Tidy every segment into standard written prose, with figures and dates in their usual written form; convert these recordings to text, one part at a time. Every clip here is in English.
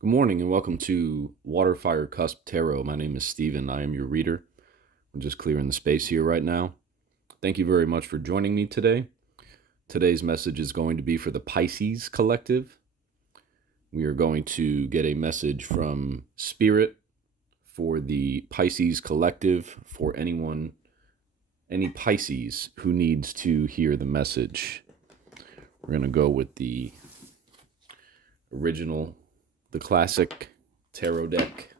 Good morning and welcome to Waterfire Cusp Tarot. My name is Steven. I am your reader. I'm just clearing the space here right now. Thank you very much for joining me today. Today's message is going to be for the Pisces collective. We are going to get a message from Spirit for the Pisces collective, for any Pisces who needs to hear the message. We're going to go with the classic tarot deck.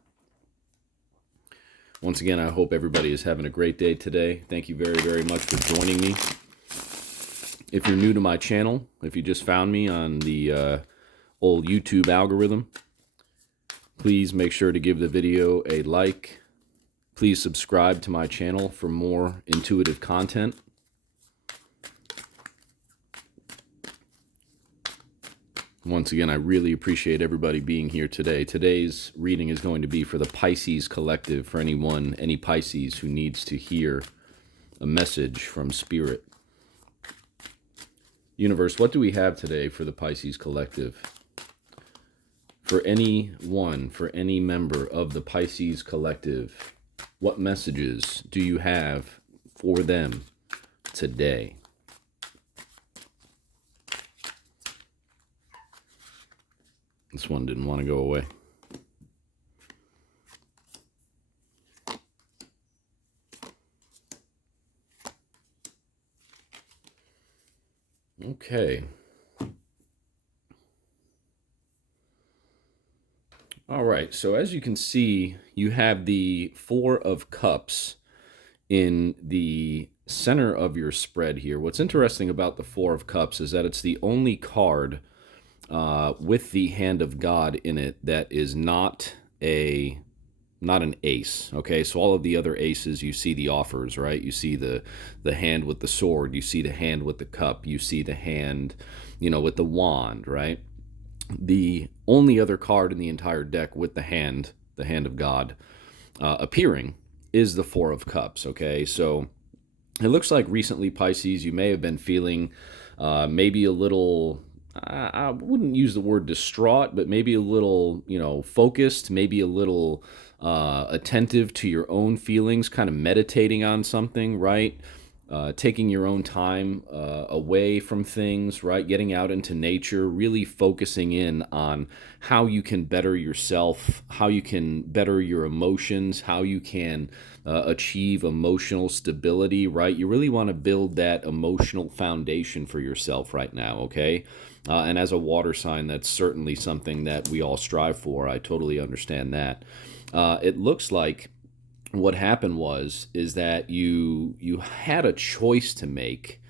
Once again, I hope everybody is having a great day today. Thank you very, very much for joining me. If you're new to my channel, if you just found me on the old YouTube algorithm, please make sure to give the video a like. Please subscribe to my channel for more intuitive content. Once again, I really appreciate everybody being here today. Today's reading is going to be for the Pisces collective, for any Pisces who needs to hear a message from Spirit. Universe, what do we have today for the Pisces collective? For any member of the Pisces collective, what messages do you have for them today? This one didn't want to go away. Okay. All right, so as you can see, you have the Four of Cups in the center of your spread here. What's interesting about the Four of Cups is that it's the only card with the hand of God in it that is not an ace. Okay, so all of the other aces, you see the offers, right? You see the hand with the sword, you see the hand with the cup, you see the hand, with the wand, right? The only other card in the entire deck with the hand of God, appearing is the Four of Cups. Okay, so it looks like recently, Pisces, you may have been feeling maybe a little, I wouldn't use the word distraught, but maybe a little, focused, maybe a little attentive to your own feelings, kind of meditating on something, right? Taking your own time away from things, right? Getting out into nature, really focusing in on how you can better yourself, how you can better your emotions, how you can achieve emotional stability, right? You really want to build that emotional foundation for yourself right now, okay? And as a water sign, that's certainly something that we all strive for. I totally understand that. It looks like what happened is that you had a choice to make,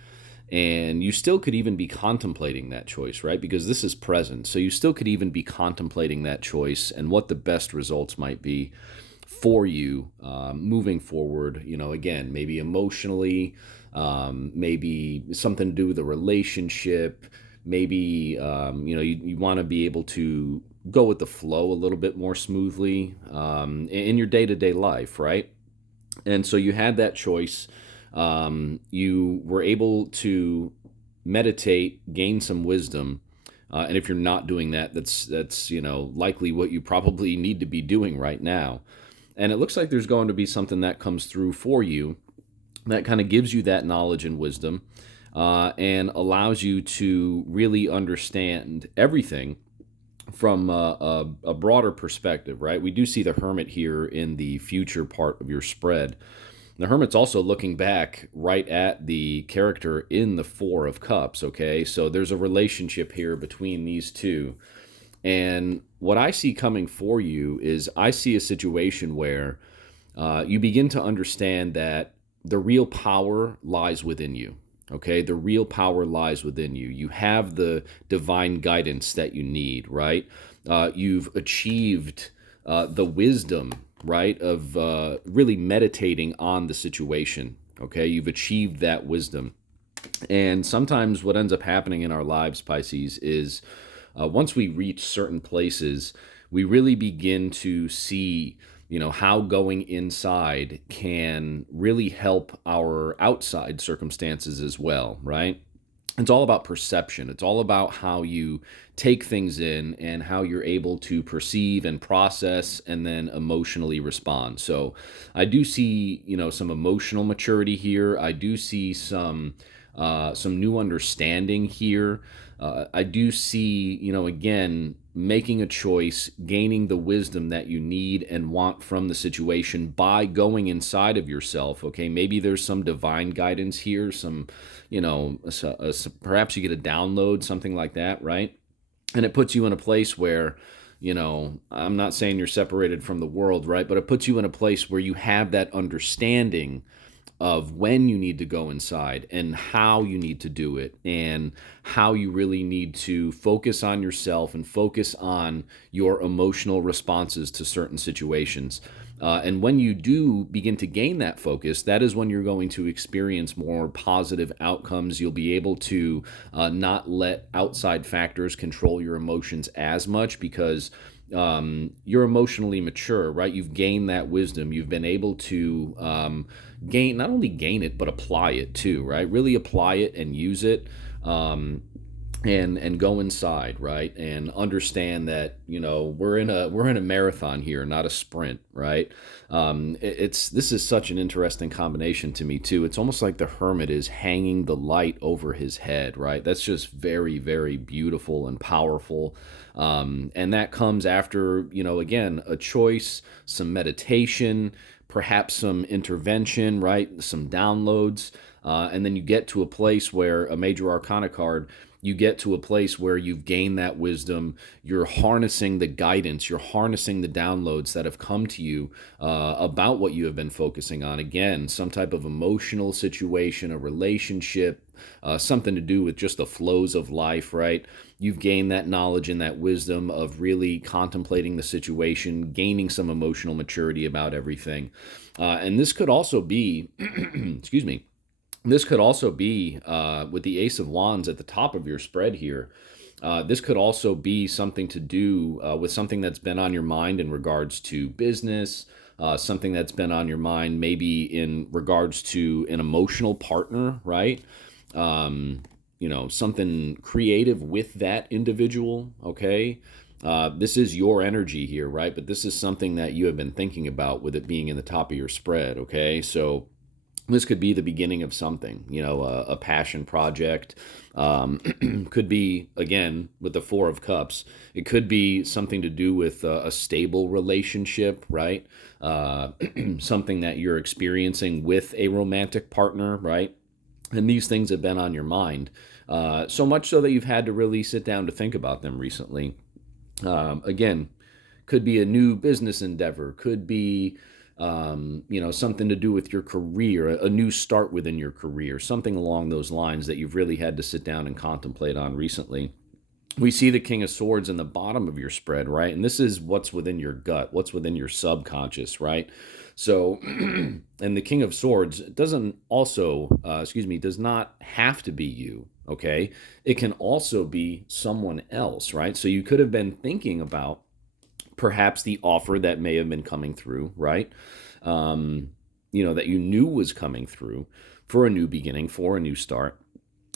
and you still could even be contemplating that choice, right? Because this is present, so you still could even be contemplating that choice and what the best results might be for you moving forward. Again, maybe emotionally, maybe something to do with a relationship, maybe you want to be able to go with the flow a little bit more smoothly in your day-to-day life, right? And so you had that choice. You were able to meditate, gain some wisdom, and if you're not doing that, that's likely what you probably need to be doing right now. And it looks like there's going to be something that comes through for you that kind of gives you that knowledge and wisdom, and allows you to really understand everything from a broader perspective, right? We do see the Hermit here in the future part of your spread. The Hermit's also looking back right at the character in the Four of Cups, okay? So there's a relationship here between these two. And what I see coming for you is I see a situation where you begin to understand that the real power lies within you. Okay, the real power lies within you. You have the divine guidance that you need, right? You've achieved the wisdom, right, of really meditating on the situation. Okay, you've achieved that wisdom. And sometimes what ends up happening in our lives, Pisces, is once we reach certain places, we really begin to see, how going inside can really help our outside circumstances as well, right? it's all about perception. It's all about how you take things in and how you're able to perceive and process and then emotionally respond. So I do see, some emotional maturity here. I do see some new understanding here. I do see, again, making a choice, gaining the wisdom that you need and want from the situation by going inside of yourself. Okay, maybe there's some divine guidance here, some, perhaps you get a download, something like that, right? And it puts you in a place where, I'm not saying you're separated from the world, right? But it puts you in a place where you have that understanding of when you need to go inside and how you need to do it and how you really need to focus on yourself and focus on your emotional responses to certain situations. And when you do begin to gain that focus, that is when you're going to experience more positive outcomes. You'll be able to not let outside factors control your emotions as much because you're emotionally mature, right? You've gained that wisdom. You've been able to not only gain it, but apply it too, right? Really apply it and use it. And go inside, right, and understand that we're in a marathon here, not a sprint, right. This is such an interesting combination to me too. It's almost like the hermit is hanging the light over his head, right. That's just very, very beautiful and powerful. And that comes after, again, a choice, some meditation, perhaps some intervention, right, some downloads. And then you get to a place where a major arcana card, you get to a place where you've gained that wisdom. You're harnessing the guidance, you're harnessing the downloads that have come to you about what you have been focusing on. Again, some type of emotional situation, a relationship, something to do with just the flows of life, right? You've gained that knowledge and that wisdom of really contemplating the situation, gaining some emotional maturity about everything. And this could also be, excuse me, this could also be with the Ace of Wands at the top of your spread here. This could also be something to do with something that's been on your mind in regards to business, something that's been on your mind maybe in regards to an emotional partner, right? Something creative with that individual, okay? This is your energy here, right? But this is something that you have been thinking about with it being in the top of your spread, okay? So this could be the beginning of something, a passion project. Could be, again, with the Four of Cups, it could be something to do with a stable relationship, right? Something that you're experiencing with a romantic partner, right? And these things have been on your mind. So much so that you've had to really sit down to think about them recently. Again, could be a new business endeavor, could be something to do with your career, a new start within your career, something along those lines that you've really had to sit down and contemplate on recently. We see the King of Swords in the bottom of your spread, right? And this is what's within your gut, what's within your subconscious, right? So, and the King of Swords doesn't also, does not have to be you, okay? It can also be someone else, right? So you could have been thinking about perhaps the offer that may have been coming through, right? That you knew was coming through for a new beginning, for a new start.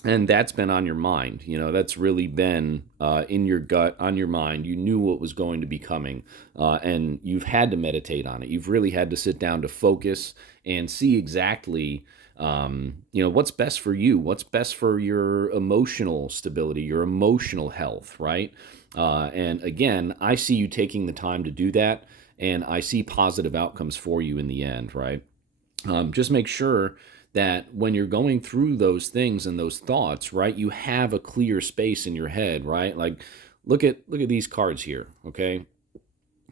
And that's been on your mind. That's really been in your gut, on your mind. You knew what was going to be coming, and you've had to meditate on it. You've really had to sit down to focus and see exactly, what's best for you, what's best for your emotional stability, your emotional health, right? And again, I see you taking the time to do that, and I see positive outcomes for you in the end, right? Just make sure that when you're going through those things and those thoughts, right, you have a clear space in your head, right? Like, look at these cards here, okay?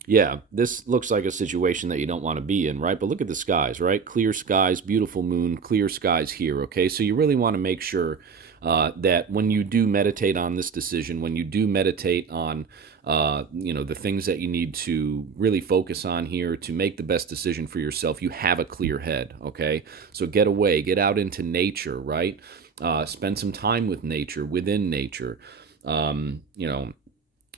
Yeah, this looks like a situation that you don't want to be in, right? But look at the skies, right? Clear skies, beautiful moon, clear skies here, okay? So you really want to make sure that when you do meditate on this decision, when you do meditate on, the things that you need to really focus on here to make the best decision for yourself, you have a clear head, okay? So get away, get out into nature, right? Spend some time with nature, within nature. Um, you know,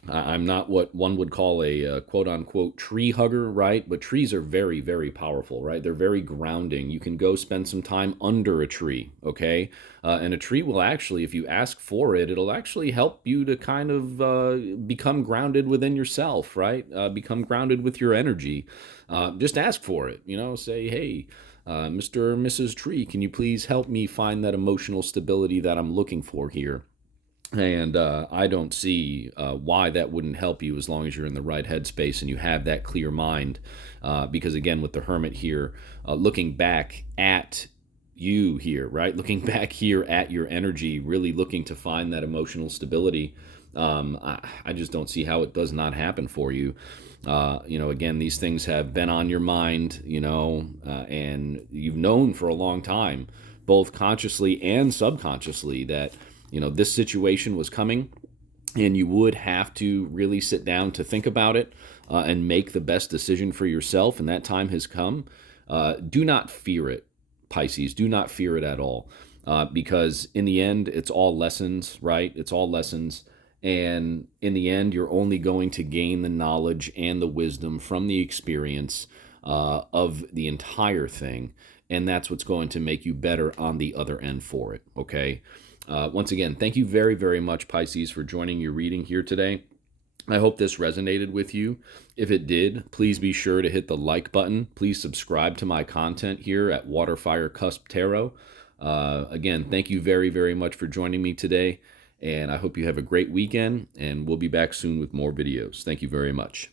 I'm not what one would call a quote unquote tree hugger, right? But trees are very, very powerful, right? They're very grounding. You can go spend some time under a tree, okay? And a tree will actually, if you ask for it, it'll actually help you to kind of become grounded within yourself, right? Become grounded with your energy. Just ask for it, say, hey, Mr. or Mrs. Tree, can you please help me find that emotional stability that I'm looking for here? And I don't see why that wouldn't help you as long as you're in the right headspace and you have that clear mind. Because again, with the hermit here, looking back at you here, right? Looking back here at your energy, really looking to find that emotional stability. I just don't see how it does not happen for you. Again, these things have been on your mind, and you've known for a long time, both consciously and subconsciously, that this situation was coming, and you would have to really sit down to think about it and make the best decision for yourself. And that time has come. Do not fear it, Pisces. Do not fear it at all, because in the end, it's all lessons, right? It's all lessons. And in the end, you're only going to gain the knowledge and the wisdom from the experience of the entire thing. And that's what's going to make you better on the other end for it, okay? Once again, thank you very, very much, Pisces, for joining your reading here today. I hope this resonated with you. If it did, please be sure to hit the like button. Please subscribe to my content here at Waterfire Cusp Tarot. Again, thank you very, very much for joining me today. And I hope you have a great weekend, and we'll be back soon with more videos. Thank you very much.